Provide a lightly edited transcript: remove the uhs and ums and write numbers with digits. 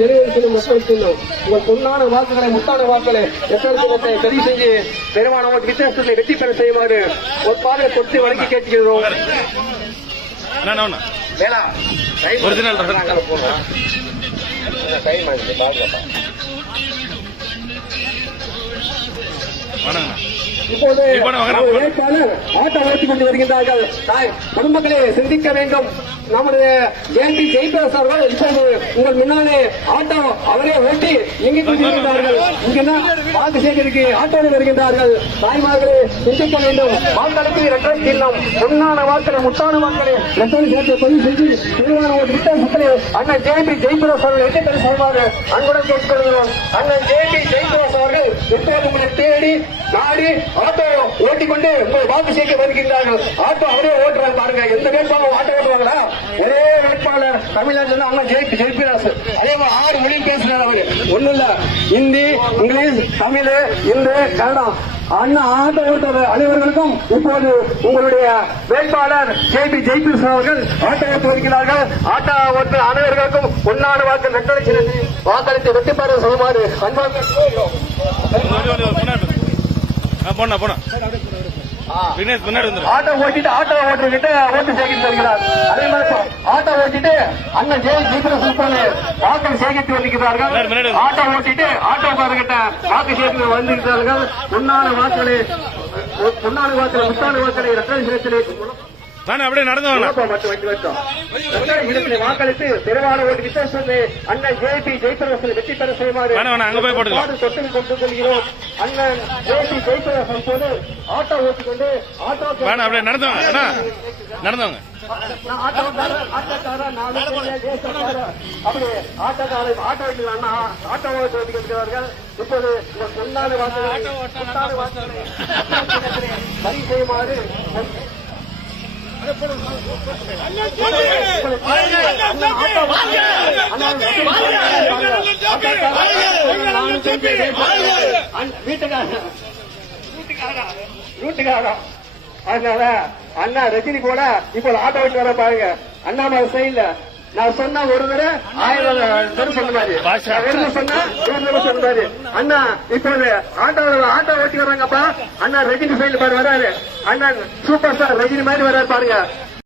நிறைவேற்றும் மக்கள் சின்னம். உங்கள் பொன்னான வாக்குகளை முத்தான வாக்குகளை மக்கள் சின்னத்தை பதிவு செஞ்சு பெருமான வித்தியாசத்தை வெற்றி பெற செய்யுமாறு ஒரு பாதையை கொடுத்து வழங்கி கேட்டுக்கிறோம். இப்போது வேட்பாளர் ஆட்டோ ஓட்டிக் கொண்டு வருகின்றார்கள். பொதுமக்களே சிந்திக்க வேண்டும். நம்முடைய ஜெயந்தி ஜெயிப்பரசு அவர்கள் இப்போது உங்கள் முன்னாலே ஆட்டோ அவரே ஓட்டி இயங்கிக் கொண்டிருக்கின்றார்கள். இங்குதான் வாக்கு சேகரிக்கு ஆட்டோவில் வருகின்றார்கள். தாய்மார்களே சிந்திக்க வேண்டும். வாக்களிப்பு இரட்டை சின்னம். பொன்னான வாக்களை முத்தான வாக்களை இரட்டை சேர்த்து பதிவு செய்து திருவான ஒரு வித்தியாசத்திலே அண்ணன் ஜெயந்தி ஜெயிப்பரசு அவர்கள் வெற்றி பெற செய்வாரு அன்புடன் கேட்டுக்கொள்கிறோம். அண்ணன் ஜெயந்தி ஜெயிப்பரசு அவர்கள் எப்போது உங்களை தேடி நாடி ஆட்டோ ஓட்டிக்கொண்டு உங்கள் வாக்கு சேர்க்க வருகின்றார்கள். ஆட்டோ அவரே ஓட்டுறாங்க பாருங்க. எந்த வேட்பாளர் ஆட்டோ ஓட்டுவாங்களா? ஒரே வேட்பாளர் தமிழ்நாட்டில் அண்ணா ஜெயிப்பிராசு. அதே மாதிரி 6 மொழி பேசுறாரு அவரு. ஒண்ணு இல்ல, ஹிந்தி, இங்கிலீஷ், தமிழ், இந்து, கன்னடம். அண்ணா ஆட்டோ ஓட்டுற அனைவர்களுக்கும் இப்போது உங்களுடைய வேட்பாளர் ஜெயிப்பிராசு அவர்கள் ஆட்டோ ஓட்டு வருகிறார்கள். ஆட்டோ ஓட்டு அனைவர்களுக்கும் பொன்னான வாக்கு நட்டளிக்கிறது. வாக்களித்து வெற்றி பெற சொல்லுமாறு அன்பாக ஆட்டோ ஓட்டிட்டு ஆட்டோ ஓட்டுகிட்டு ஓட்டு சேகரித்து வருகிறார். அதே மாதிரி ஆட்டோ ஓட்டிட்டு அண்ணன் ஜெயிப்பிராசு வாக்கள் சேகரித்து வருகிறார்கள். ஆட்டோ ஓட்டிட்டு ஆட்டோக்காரர்கிட்ட வாக்கு சேகரித்து வந்திருக்கிறார்கள். பொன்னான வாக்களை முத்தான வாக்களை ரத்தன சிறத்திலே அப்படியே நடந்து வாக்களித்து பெருவான ஒரு வித்தியாசத்தை அண்ணன் ஜெயிப்பிராசு வெற்றி பெற செய்வாரு தொட்டில் கொண்டு கொள்கிறோம். அண்ணன் ஜெயிப்பிராசு போது ஆட்டோ ஓட்டிக்கொண்டு ஆட்டோ அப்படியே நடந்தவங்க அப்படி ஆட்டோ அண்ணா ஆட்டோ ஓட்டிக்கிறார்கள். இப்போது பொன்னான வாக்களை சரி செய்யுமாறு வீட்டுக்காரன். அதனால அண்ணா ரஜினி போல இப்போ ஆட்டோ ஓட்டு வர பாருங்க. அண்ணாமலை சைட்ல நான் சொன்ன ஒரு தடவை 1000 சொன்ன மாதிரி சொன்னாரு. அண்ணா இப்போது ஆட்டோ ஓட்டி வர்றாங்கப்பா. அண்ணா ரஜினி சைட்ல பாரு வராரு. அண்ணா சூப்பர் ஸ்டார் ரஜினி மாதிரி வர்றாரு பாருங்க.